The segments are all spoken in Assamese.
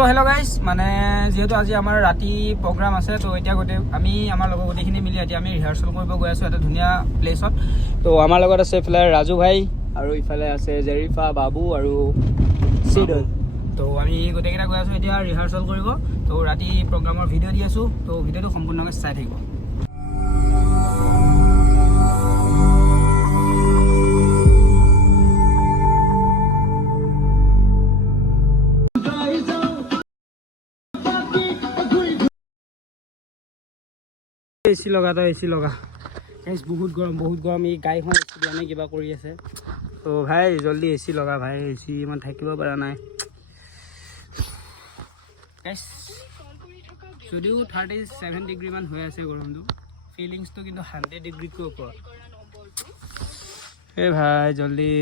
তো হেল্ল' গাইজ, মানে যিহেতু আজি আমাৰ ৰাতি প্ৰগ্ৰাম আছে, তো এতিয়া আমি আমাৰ লগৰ গোটেইখিনি মিলি এতিয়া আমি ৰিহাৰ্চেল কৰিব গৈ আছোঁ এটা ধুনীয়া প্লেচত। তো আমাৰ লগত আছে এইফালে ৰাজু ভাই আৰু ইফালে আছে জেৰিফা, বাবু আৰু চিডল। তো আমি গোটেইকেইটা গৈ আছোঁ এতিয়া ৰিহাৰ্চেল কৰিব। তো ৰাতি প্ৰগ্ৰামৰ ভিডিঅ' দি আছোঁ, তো ভিডিঅ'টো সম্পূৰ্ণকৈ চাই থাকিব। এচি লগা বহুত গৰম এই গাড়ীখন এচি দিয়া নাই, কিবা কৰি আছে। তো ভাই জল্দি এচি লগা ভাই, এচি ইমান থাকিব পৰা নাই। যদিও 37 ডিগ্ৰী মান হৈ আছে গৰমটো, ফিলিংছটো কিন্তু 100 ডিগ্ৰীতকৈ ওপৰত। এই ভাই জল্দি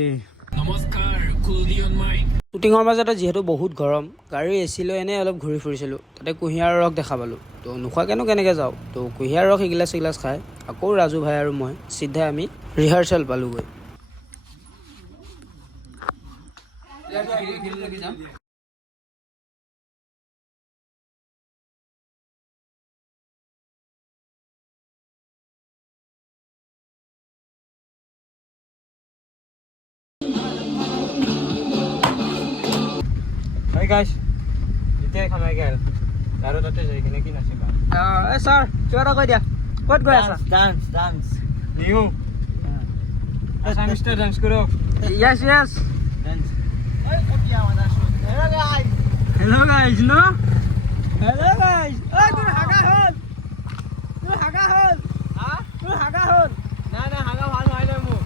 শ্বুটিঙৰ মাজতে যিহেতু বহুত গৰম, গাড়ী এচি লৈ এনেই অলপ ঘূৰি ফুৰিছিলোঁ, তাতে কুঁহিয়াৰৰ ৰস দেখা পালোঁ। তো নোখোৱাকেনো কেনেকৈ যাওঁ, তো কুঁহিয়াৰ ৰস এগিলাচ খাই আকৌ ৰাজু ভাই আৰু মই চিধাই আমি ৰিহাৰ্চেল পালোঁগৈ। Hey guys, এতিয়া খানাই গেল আৰু তাতে যাই কিনে কি নাচিবা? ছাৰ কিবা এটা কৈ দিয়া, ক'ত গৈ আছা? ডান্স নিউ মিষ্টাৰ ডান্স কৰক। য়েছ ডান্স। হেল্ল' গাইজ ন, হেল্ল' গাইজ। তোৰ হাগা হ'ল তোৰ হাগা হ'ল নাই হাগা ভাল হোৱাই নাই মোৰ।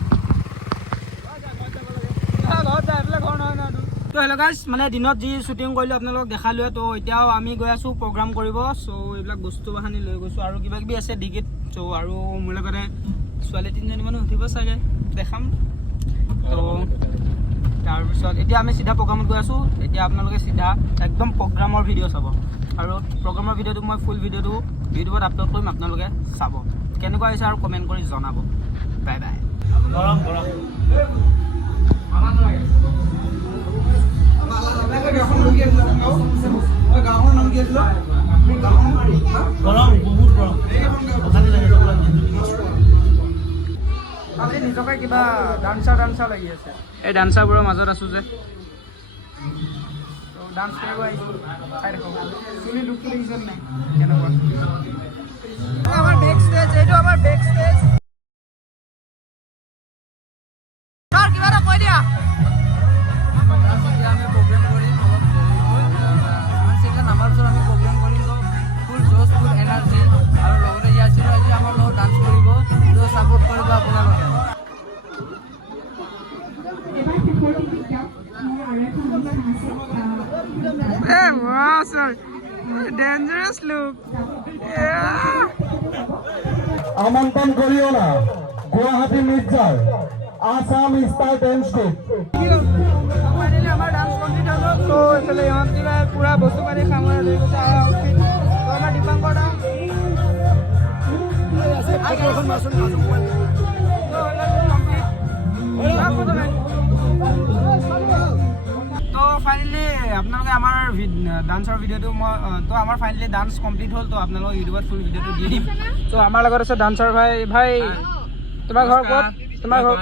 ঘৰত যায় এইফালে ঘৰ নহয় নহয়। তো হেল্ল' গাইজ, মানে দিনত যি শ্বুটিং কৰিলোঁ আপোনালোকক দেখালোৱে। তো এতিয়াও আমি গৈ আছোঁ প্ৰগ্ৰাম কৰিব। চ' এইবিলাক বস্তু বাহানি লৈ গৈছোঁ আৰু কিবা কিবি আছে ডিগিত। চ' আৰু মোৰ লগতে ছোৱালী 3জনী মানুহ উঠিব চাগে, দেখাম। তো তাৰপিছত এতিয়া আমি চিধা প্ৰগ্ৰামত গৈ আছোঁ। এতিয়া আপোনালোকে চিধা একদম প্ৰগ্ৰামৰ ভিডিঅ' চাব, আৰু প্ৰগ্ৰামৰ ভিডিঅ'টো মই ফুল ভিডিঅ'টো ইউটিউবত আপলোড কৰিম, আপোনালোকে চাব। কেনেকুৱা হৈছে আৰু কমেণ্ট কৰি জনাব। Bye bye. গৰম বহুত গৰম। আজি নিজকে কিবা ডান্সাৰ লাগি আছে। এই ডান্সাৰবোৰৰ মাজত আছোঁ যে, ডান্স কৰিব আহিছোঁ। চাই দেখোঁ তুমি লুকটো দেখিছে নাই কেনেকুৱা। আমাৰ বেক ষ্টেজ, এইটো আমাৰ বেক ষ্টেজ। কিবা এটা কৈ দিয়া। আমি প্ৰগ্ৰেম কৰিম অলপ নামাৰ পিছত আমি প্ৰগ্ৰেম কৰিম। তো ফুল জোচ, ফুল এনাৰ্জি, আৰু লগতে ইয়াছিলো আজি আমাৰ লগত ডান্স কৰিব। তো ছাপোৰ্ট কৰিব আপোনালোকে। Dangerous look. আমন্ত্ৰণ কৰিও না গুয়াহাটি মিৰ্জাৰ আসাম স্টাইল ড্যান্স গ্ৰুপ। আমাৰ ডান্স কমপ্লিট হৈ গ'ল। তো এইফালে ইহঁতে পুৰা বস্তু পাতি সামৰি লৈ গৈছে আউটফিট। তো আমাৰ দীপাংকৰ দা তো ফাইনেলি আপোনালোকে আমাৰ ডান্সৰ ভিডিঅ'টো তো আমাৰ ফাইনেলি ডান্স কমপ্লিট হ'ল। তো আপোনালোকক ইউটিউবত ফুল ভিডিঅ'টো দি দিম। তো আমাৰ লগত আছে ডান্সাৰ ভাই তোমাৰ ঘৰ ক'ত? তোমাৰ ঘৰ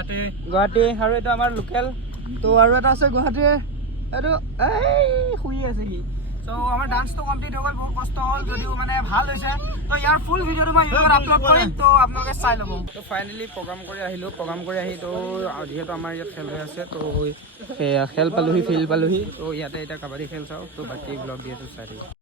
গুৱাহাটী, আৰু এইটো আমাৰ লোকেল। তো আৰু এটা আছে গুৱাহাটীৰ, এইটো শুই আছে সি। চ' আমাৰ ডান্সটো কমপ্লিট হৈ গ'ল, বহুত কষ্ট হ'ল যদিও মানে ভাল হৈছে। তো ইয়াৰ ফুল ভিডিঅ'টো মই ইউটিউবত আপলোড কৰিম, তো আপোনালোকে চাই ল'ব। তো ফাইনেলি প্ৰগ্ৰাম কৰি আহিলোঁ। প্ৰগ্ৰাম কৰি আহি তো যিহেতু আমাৰ ইয়াত খেল হৈ আছে, তো সেয়া খেল পালোহি, ফিল্ড পালোহি। তো ইয়াতে এতিয়া কাবাডী খেল চাওঁ। তো বাকী ব্লগ যিহেতু চাই থাকিব।